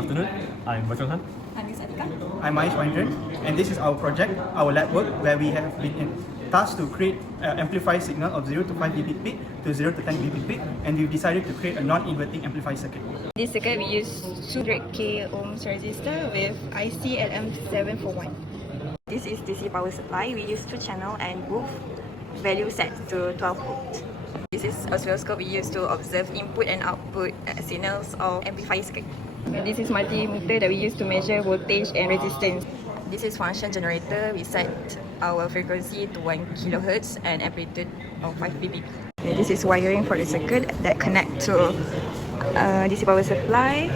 afternoon. I'm Bachong Han. I'm Yusadika. I'm Aish Wandren, and this is our project, our lab work, where we have been tasked to create an amplifier signal of 0 to 5 dB peak to 0 to 10 dB peak, and we've decided to create a non-inverting amplifier circuit. This circuit we use 200k ohms resistor with IC LM741. This is DC power supply. We use 2 channel and both value set to 12 volt. This is oscilloscope we use to observe input and output signals of amplifier circuit. And this is multimeter that we use to measure voltage and resistance. This is function generator. We set our frequency to 1 kHz and amplitude of 5 dB. Okay, this is wiring for the circuit that connect to DC power supply,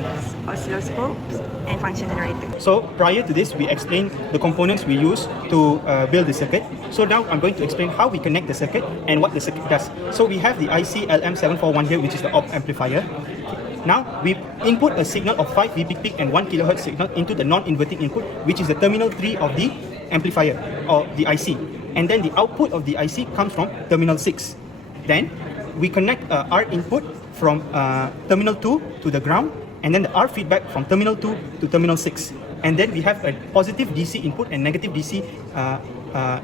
oscilloscopes, and function generator. So prior to this, we explained the components we use to build the circuit. So now I'm going to explain how we connect the circuit and what the circuit does. So we have the IC LM741 here, which is the op amplifier. Now we input a signal of 5 dB peak and 1 kHz signal into the non-inverting input, which is the terminal 3 of the amplifier or the IC. And then the output of the IC comes from terminal 6. Then we connect our input from terminal 2 to the ground, and then the R feedback from terminal 2 to terminal 6. And then we have a positive DC input and negative DC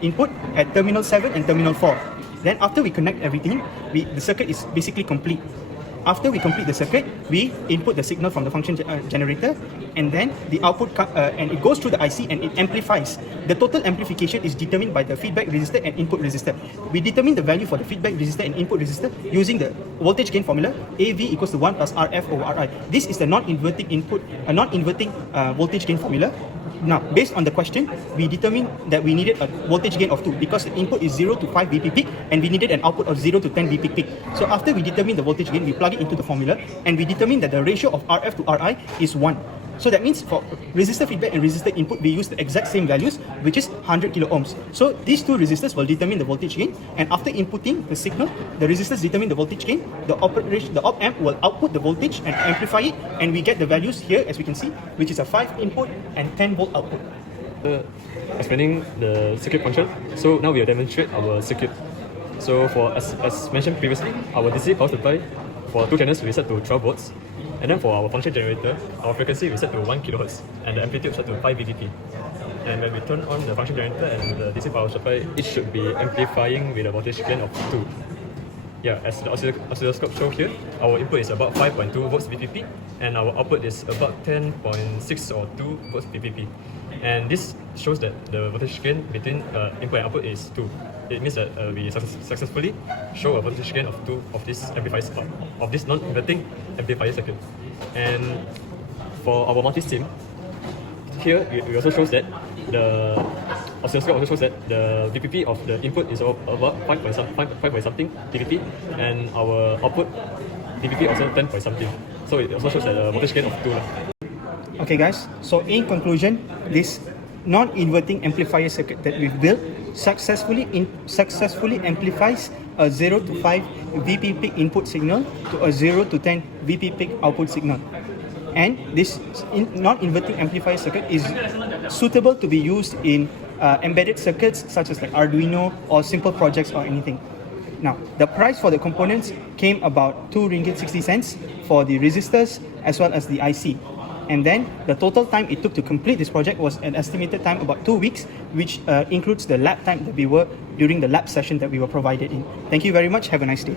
input at terminal 7 and terminal 4. Then after we connect everything, the circuit is basically complete. After we complete the circuit, we input the signal from the function generator, and then the output and it goes through the IC and it amplifies. The total amplification is determined by the feedback resistor and input resistor. We determine the value for the feedback resistor and input resistor using the voltage gain formula AV equals to 1 plus RF over RI. This is the non-inverting input, a non-inverting voltage gain formula. Now, based on the question, we determined that we needed a voltage gain of 2 because the input is 0 to 5 Vp peak and we needed an output of 0 to 10 Vp peak. So after we determine the voltage gain, we plug it into the formula and we determine that the ratio of RF to RI is 1. So that means for resistor feedback and resistor input, we use the exact same values, which is 100 kilo ohms. So these two resistors will determine the voltage gain, and after inputting the signal, the resistors determine the voltage gain. The op amp will output the voltage and amplify it, and we get the values here, as we can see, which is a 5 input and 10 volt output. Explaining the circuit function. So now we will demonstrate our circuit. So for as mentioned previously, our DC power supply for 2 channels we set to 12 volts. And then for our function generator, our frequency we set to 1 kHz and the amplitude set to 5 dB. And when we turn on the function generator and the DC power supply, it should be amplifying with a voltage gain of 2. Yeah, as the oscilloscope show here, our input is about 5.2 volts VPP and our output is about 10.6 or 2 volts VPP. And this shows that the voltage gain between input and output is 2. It means that we successfully show a voltage gain of 2 of this amplifier of this non-inverting amplifier circuit. And for our multi-sim, here it also shows that the oscilloscope also shows that the VPP of the input is about 5 point something dBp, and our output dBp also 10 point something. So it also shows that the voltage gain of 2. Okay guys, so in conclusion, this non-inverting amplifier circuit that we've built successfully amplifies a 0 to 5 Vp peak input signal to a 0 to 10 Vp peak output signal. And this non-inverting amplifier circuit is suitable to be used in embedded circuits such as like Arduino or simple projects or anything. Now, the price for the components came about 2 ringgit 60 cents for the resistors as well as the IC. And then the total time it took to complete this project was an estimated time about 2 weeks, which includes the lab time that we were during the lab session that we were provided in. Thank you very much. Have a nice day.